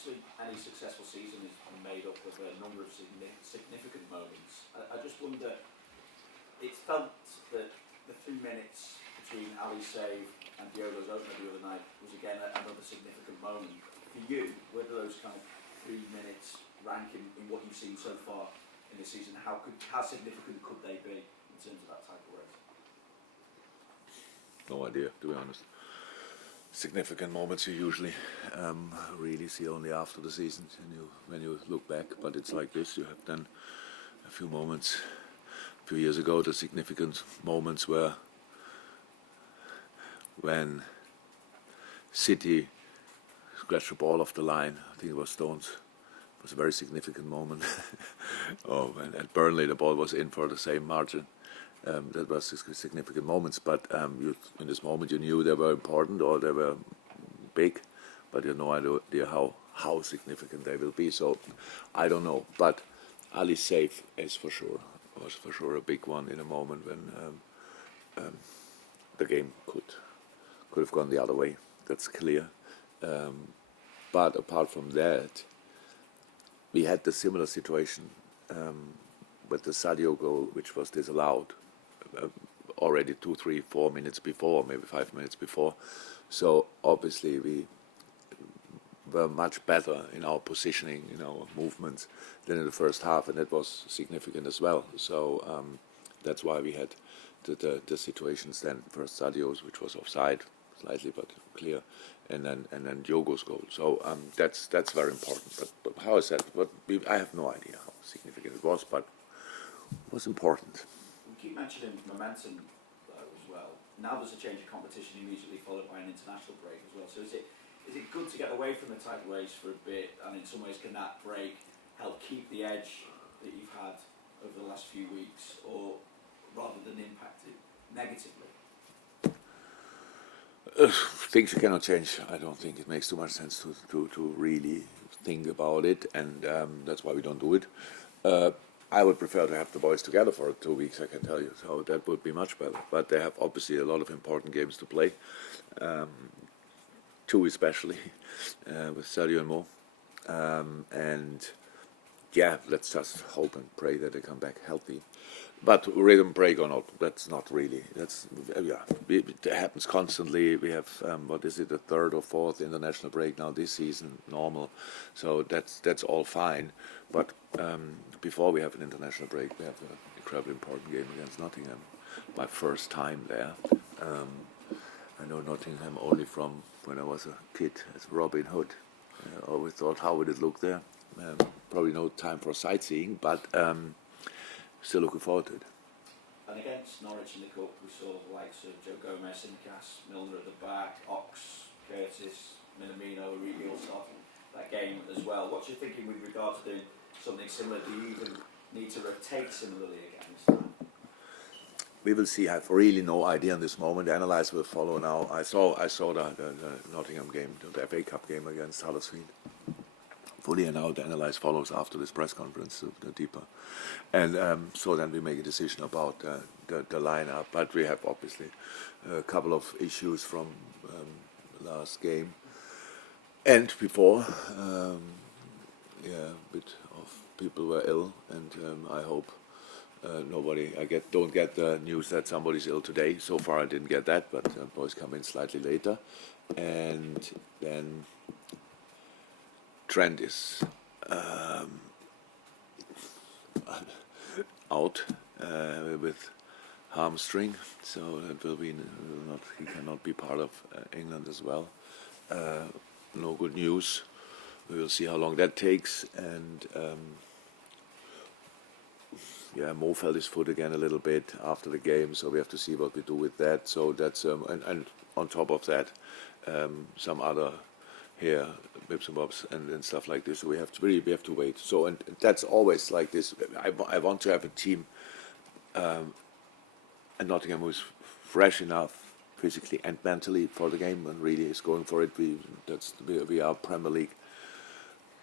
obviously any successful season is made up of a number of significant moments. I just wonder, it felt that the 3 minutes between Ali's save and Diogo's opener the other night was again another significant moment. For you, where do those kind of 3 minutes rank in what you've seen so far in the season? How significant could they be in terms of that type of race? No idea, to be honest. Significant moments you usually really see only after the season when you look back, but it's like this. You have then a few moments. A few years ago, the significant moments were when City scratched the ball off the line. I think it was Stones. It was a very significant moment. And at Burnley, the ball was in for the same margin. That was significant moments, but in this moment you knew they were important or they were big, but you had no idea how significant they will be. So I don't know, but Ali's save was for sure a big one in a moment when the game could have gone the other way. That's clear. But apart from that, we had the similar situation with the Sadio goal, which was disallowed already 2, 3, 4 minutes before, maybe 5 minutes before. So obviously we were much better in our positioning, in our movements than in the first half, and that was significant as well. So that's why we had the situations then. First Sadio's, which was offside, slightly but clear, and then Diogo's goal. So that's very important. But how is that? I have no idea how significant it was, but it was important. We keep mentioning momentum though as well. Now there's a change of competition immediately followed by an international break as well. So is it good to get away from the title race for a bit, and in some ways can that break help keep the edge that you've had over the last few weeks, or rather than impact it negatively? Things you cannot change. I don't think it makes too much sense to really think about it, and that's why we don't do it. I would prefer to have the boys together for 2 weeks, I can tell you. So that would be much better. But they have obviously a lot of important games to play. 2 especially, with Sadio and Mo. And yeah, let's just hope and pray that they come back healthy. But rhythm break or not, that's not really. It happens constantly. We have the 3rd or 4th international break now this season, normal. So that's all fine. But before we have an international break, we have an incredibly important game against Nottingham. My first time there. I know Nottingham only from when I was a kid as Robin Hood. I always thought, how would it look there? Probably no time for sightseeing, but still looking forward to it. And against Norwich in the Cup, we saw the likes of Joe Gomez, Simicast, Milner at the back, Ox, Curtis, Minamino, really all starting that game as well. What's your thinking with regard to doing something similar? Do you even need to rotate similarly again this time? We will see. I have really no idea in this moment. The analysis will follow now. I saw the Nottingham game, the FA Cup game against Huddersfield. Fully, and now the analysis follows after this press conference, the deeper. And so then we make a decision about the lineup. But we have obviously a couple of issues from last game and before. A bit of people were ill, and I hope don't get the news that somebody's ill today. So far I didn't get that, but boys come in slightly later. And then Trent is out with hamstring, so that he cannot be part of England as well. No good news. We will see how long that takes, and Mo felt his foot again a little bit after the game, so we have to see what we do with that. So that's and on top of that, some other here, bits and bobs and stuff like this. So we have to wait. So and that's always like this. I want to have a team at Nottingham who's fresh enough physically and mentally for the game and really is going for it. We are Premier League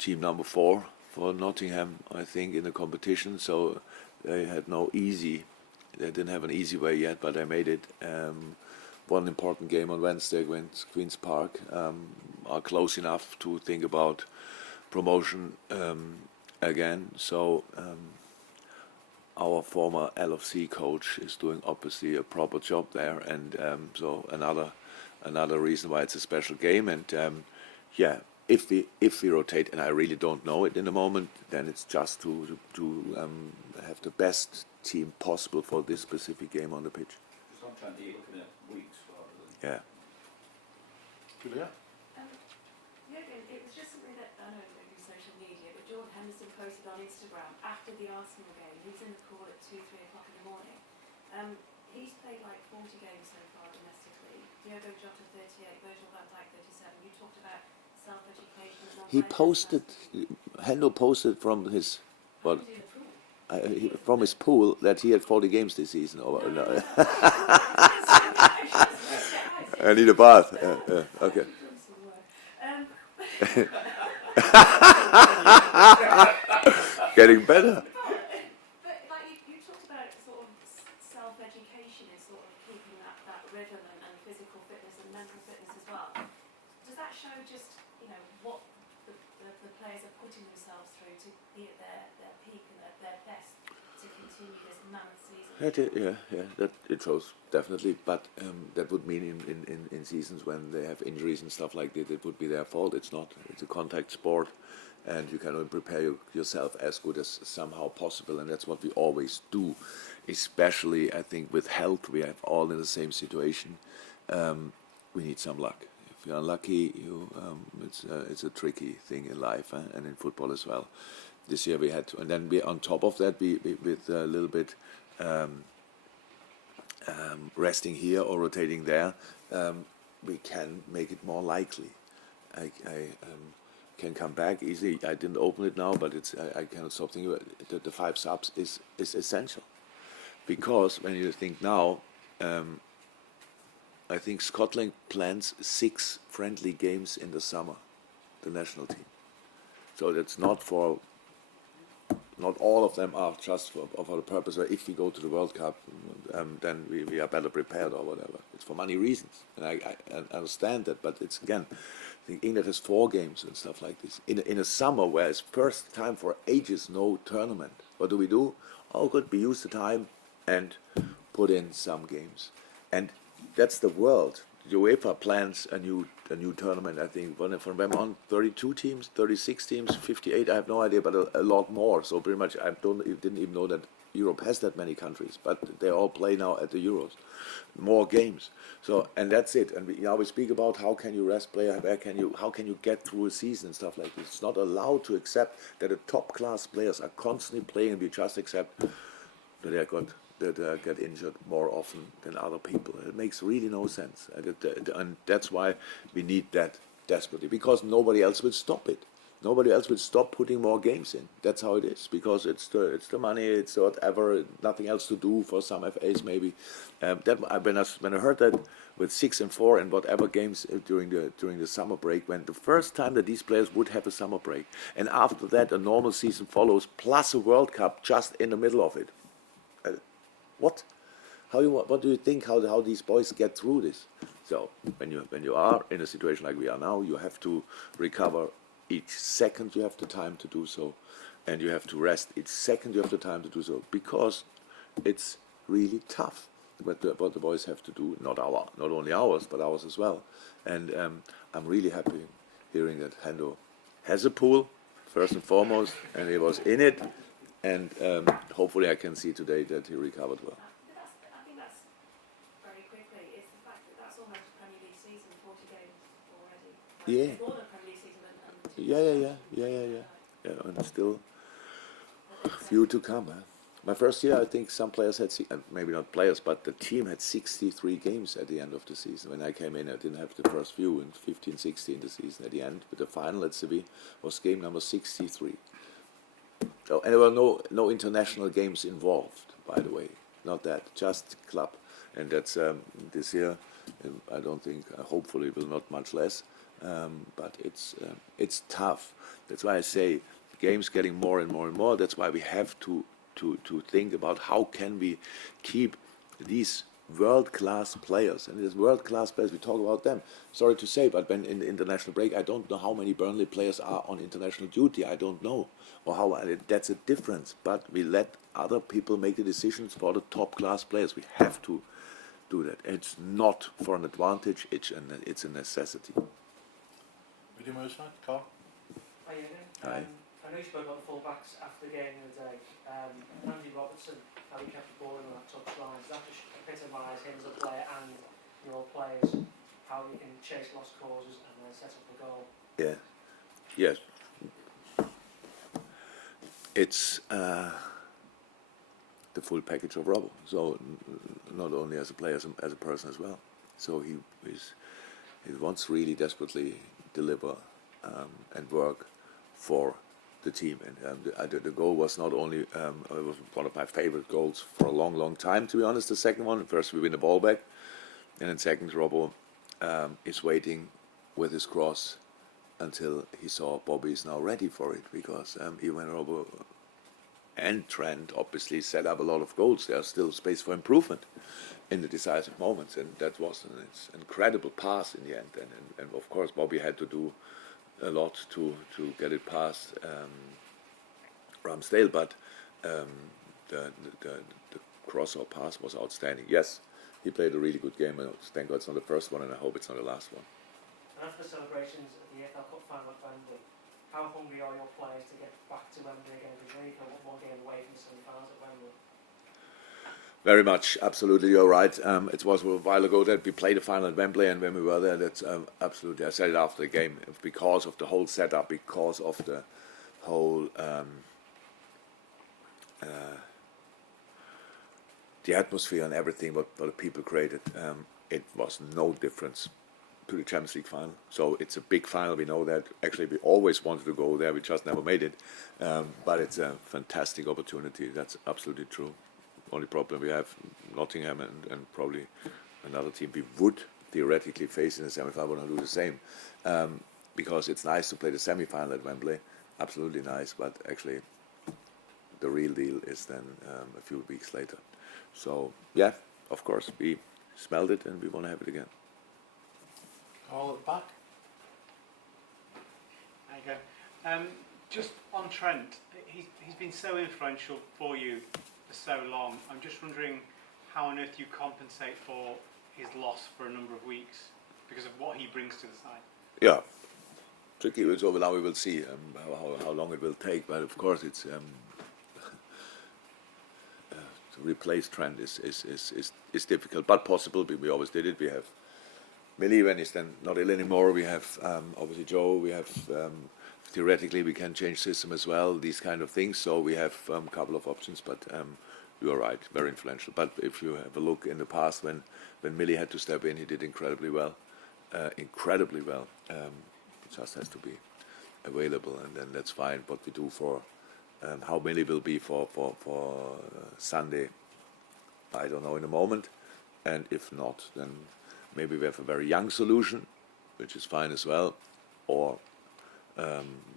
team number 4 for Nottingham, I think, in the competition. So they didn't have an easy way yet, but they made it. one important game on Wednesday against Queen's Park, are close enough to think about promotion again. So our former LFC coach is doing obviously a proper job there, and so another reason why it's a special game. And if we rotate, and I really don't know it in the moment, then it's just to have the best team possible for this specific game on the pitch. Just I'm trying to be looking at weeks rather than. Yeah. Julia? Jurgen, it was just something that I know it maybe social media, but Jordan Henderson posted on Instagram after the Arsenal game. He was in the pool at 2-3 o'clock in the morning. He's played like 40 games so far domestically. Diogo Jota 38, Virgil van Dijk 37. You talked about self-education. He posted, Hendo posted from his, what? From his pool that he had 40 games this season. Or no. I need a bath. Okay. Getting better. But like you talked about sort of self-education and sort of keeping that rhythm and physical fitness and mental fitness as well. Does that show just what the players are putting themselves through to be at their peak and at their best to continue this mammoth season? That it shows definitely, but that would mean in seasons when they have injuries and stuff like that, it would be their fault. It's not. It's a contact sport, and you can only prepare yourself as good as somehow possible, and that's what we always do. Especially, I think, with health, we are all in the same situation. We need some luck. If you're unlucky, it's a tricky thing in life, and in football as well. This year we had to, and then we on top of that, we with a little bit. Resting here or rotating there, we can make it more likely. I can come back easily. I didn't open it now, but I cannot stop thinking about it. The 5 subs is essential, because when you think now, I think Scotland plans 6 friendly games in the summer, the national team. So that's not all of them are just for the purpose where if we go to the World Cup, then we are better prepared or whatever. It's for money reasons, and I understand that. But it's again, I think England has 4 games and stuff like this in a summer where it's first time for ages no tournament. What do? Oh, good, we use the time and put in some games, and that's the world. The UEFA plans a new tournament. I think from them on 32 teams, 36 teams, 58. I have no idea, but a lot more. So pretty much, I didn't even know that Europe has that many countries. But they all play now at the Euros, more games. So and that's it. And we speak about how can you rest player, how can you get through a season and stuff like this. It's not allowed to accept that the top class players are constantly playing, and we just accept that they get injured more often than other people. It makes really no sense, and that's why we need that desperately, because nobody else will stop it. Nobody else will stop putting more games in. That's how it is, because it's the money, it's whatever, nothing else to do for some FAs maybe. When I heard that with 6 and 4 and whatever games during the summer break, when the first time that these players would have a summer break, and after that a normal season follows plus a World Cup just in the middle of it. What? What do you think? How these boys get through this? So when you are in a situation like we are now, you have to recover each second. You have the time to do so, and you have to rest each second. You have the time to do so, because it's really tough. What the boys have to do, not only ours, but ours as well. And I'm really happy hearing that Hendo has a pool first and foremost, and he was in it. And hopefully I can see today that he recovered well. I think that's very quickly. It's the fact that that's almost a Premier League season, 40 games already. Yeah. It's more than a Premier League season. Yeah, and still a few to come. My first year, I think some players had, maybe not players, but the team had 63 games at the end of the season. When I came in, I didn't have the first few, and 15, 16 the season at the end. But the final at Seville was game number 63. So, and there were no international games involved, by the way. Not that, just club. And that's this year, I don't think, hopefully will not much less. But it's tough. That's why I say games getting more and more and more. That's why we have to think about how can we keep these world-class players, and it's world-class players. We talk about them. Sorry to say, but when in the international break, I don't know how many Burnley players are on international duty. I don't know, or how that's a difference. But we let other people make the decisions for the top-class players. We have to do that. It's not for an advantage. It's a necessity. Video on your side, Carl. Hi, Jurgen. Hi. I know you spoke about the full-backs after the game the other day. Andy Robertson, how he kept the ball in on that touchline, does that just epitomise him as a player and your players, how you can chase lost causes and then set up the goal? Yeah. Yes. It's the full package of Robbo. So not only as a player, as a person as well. So he wants really desperately deliver and work for the team. And the goal was not only it was one of my favorite goals for a long time, to be honest. The second one, first we win the ball back, and then second Robbo is waiting with his cross until he saw Bobby is now ready for it, because even when Robbo and Trent obviously set up a lot of goals, there's still space for improvement in the decisive moments, and that was an incredible pass in the end. And of course Bobby had to do a lot to get it past Ramsdale, but the cross or pass was outstanding. Yes, he played a really good game, and thank God it's not the first one, and I hope it's not the last one. And after the celebrations at the EFL Cup final at Wembley, how hungry are your players to get back to Wembley again? Because they've got one game away from the semi-finals at Wembley. Very much, absolutely, you're right. It was a while ago that we played the final at Wembley, and when we were there, that's absolutely, I said it after the game, because of the whole setup, because of the whole the atmosphere and everything what the people created, it was no difference to the Champions League final. So it's a big final, we know that. Actually, we always wanted to go there, we just never made it. But it's a fantastic opportunity, that's absolutely true. Only problem we have Nottingham and probably another team we would theoretically face in the semi-final, would not do the same, because it's nice to play the semi-final at Wembley, absolutely nice, but actually the real deal is then a few weeks later. So yeah, of course we smelled it and we want to have it again. Carl at the back. There you go. Just on Trent, he's been so influential for you for so long. I'm just wondering how on earth you compensate for his loss for a number of weeks because of what he brings to the side. Yeah, tricky. So now we will see how long it will take. But of course, it's to replace Trent is difficult, but possible. We always did it. We have Millie when he's then not ill anymore. We have obviously Joe. We have theoretically we can change system as well. These kind of things. So we have a couple of options. But you are right, very influential. But if you have a look in the past when Millie had to step in, he did incredibly well. It just has to be available, and then that's fine. What we do for how Millie will be for Sunday, I don't know in a moment. And if not, then maybe we have a very young solution, which is fine as well, or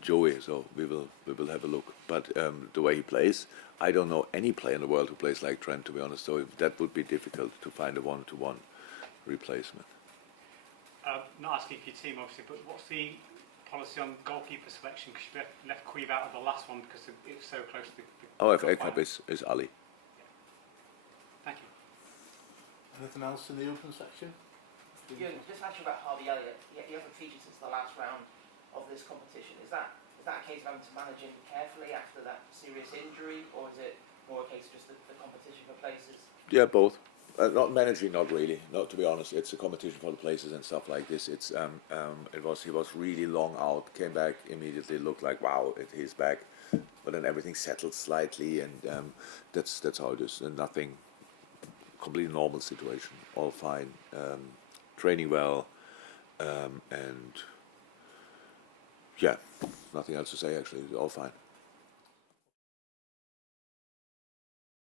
Joey. So we will have a look. But the way he plays, I don't know any player in the world who plays like Trent, to be honest. So that would be difficult to find a one-to-one replacement. Not asking for your team, obviously, but what's the policy on goalkeeper selection? Because you left Queeve out of the last one because it was so close to the OFA Cup is Ali. Thank you. Anything else in the open section? Yeah, just actually about Harvey Elliott. He hasn't featured since the last round of this competition. Is that a case of having to manage him carefully after that serious injury, or is it more a case of just the competition for places? Yeah, both. Not managing, not really. No, to be honest, it's a competition for the places and stuff like this. It's he was really long out, came back immediately, looked like wow, he's back, but then everything settled slightly, and that's how it is. And nothing, completely normal situation, all fine, training well, and yeah, nothing else to say actually, all fine.